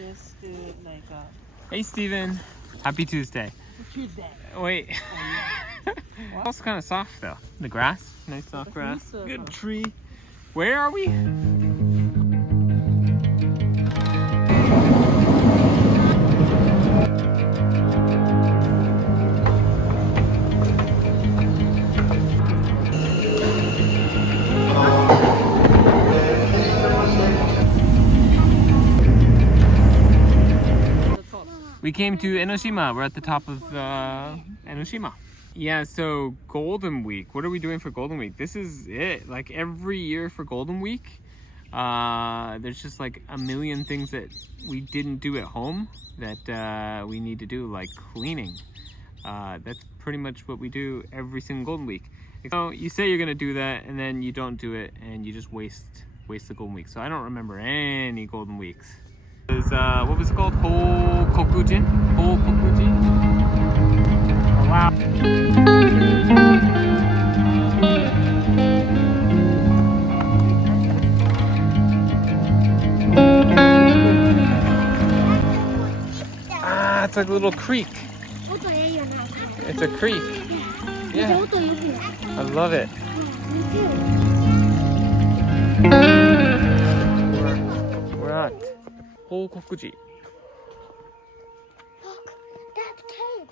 just do it like Hey, Steven. Happy Tuesday. Tuesday. Wait. Also kind of soft though. The grass, nice soft grass. Good tree. Where are we? We came to Enoshima. We're at the top of Enoshima. Yeah, so Golden Week. What are we doing for Golden Week? This is it. Like every year for Golden Week, there's just like a million things that we didn't do at home that we need to do, like cleaning. That's pretty much what we do every single Golden Week. So you say you're gonna do that, and then you don't do it, and you just waste the Golden Week. So I don't remember any Golden Weeks. What was it called? Hokokujin? Hokokujin? Oh, wow. Ah, it's like a little creek. It's a creek. Yeah. I love it. We're at Hokokuji. Look, that cave.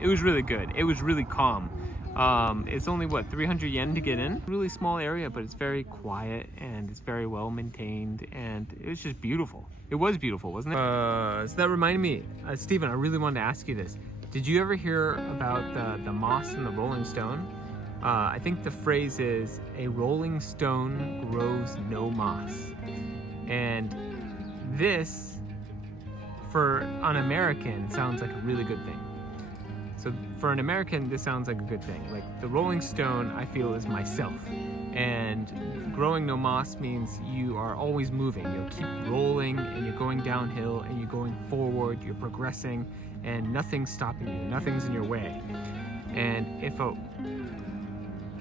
It was really good. It was really calm. It's only what, 300 yen to get in? Really small area, but it's very quiet and it's very well maintained, and it was just beautiful. It was beautiful, wasn't it? So that reminded me, Stephen, I really wanted to ask you this. Did you ever hear about the moss and the rolling stone? I think the phrase is, a rolling stone grows no moss. And this, for an American, sounds like a really good thing. So for an American, this sounds like a good thing. Like the rolling stone, I feel, is myself. And growing no moss means you are always moving. You'll keep rolling and you're going downhill and you're going forward, you're progressing, and nothing's stopping you, nothing's in your way. And if a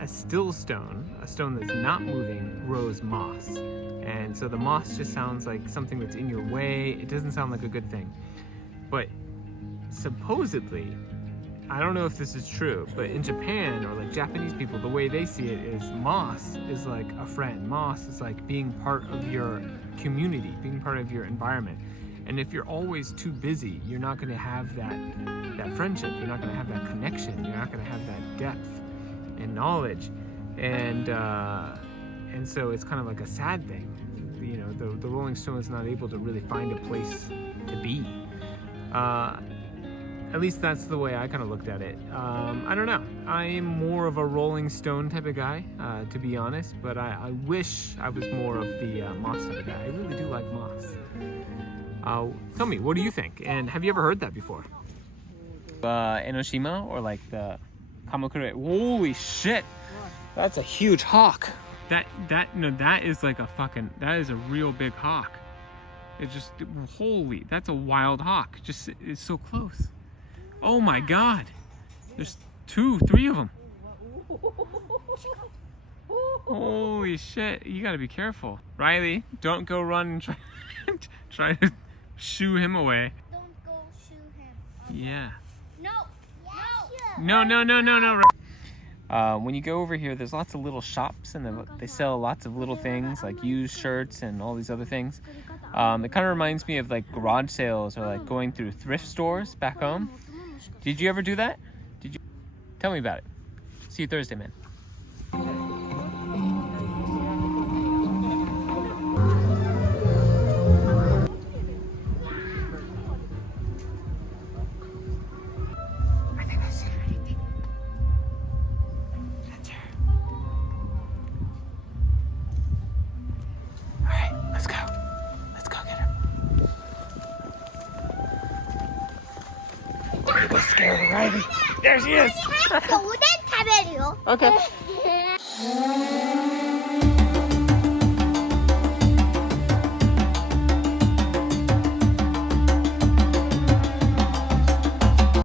still stone, a stone that's not moving, grows moss. And so the moss just sounds like something that's in your way. It doesn't sound like a good thing. But supposedly, I don't know if this is true, but in Japan, or like Japanese people, the way they see it is moss is like a friend. Moss is like being part of your community, being part of your environment. And if you're always too busy, you're not going to have that friendship. You're not going to have that connection. You're not going to have that depth and knowledge. And so it's kind of like a sad thing. You know, the Rolling Stone is not able to really find a place to be. At least that's the way I kind of looked at it. I don't know. I am more of a Rolling Stone type of guy, to be honest, but I wish I was more of the moss type of guy. I really do like moss. Tell me, what do you think? And have you ever heard that before? Enoshima, or like the Kamakura? Holy shit! That's a huge hawk. That is like a fucking, that is a real big hawk. It just, holy, that's a wild hawk. Just, it's so close. Oh my god. There's 2, 3 of them. Holy shit, you gotta be careful. Riley, don't go run and try to shoo him away. Don't go shoo him. Yeah. No. No. When you go over here, there's lots of little shops, and they sell lots of little things like used shirts and all these other things. It kind of reminds me of like garage sales, or like going through thrift stores back home. Did you ever do that? Did you? Tell me about it. See you Thursday, man. I think that's it. That's her. All right, let's go. Let's go get her. Don't go scare her, Riley. There she is. おでん食べるよ。Okay.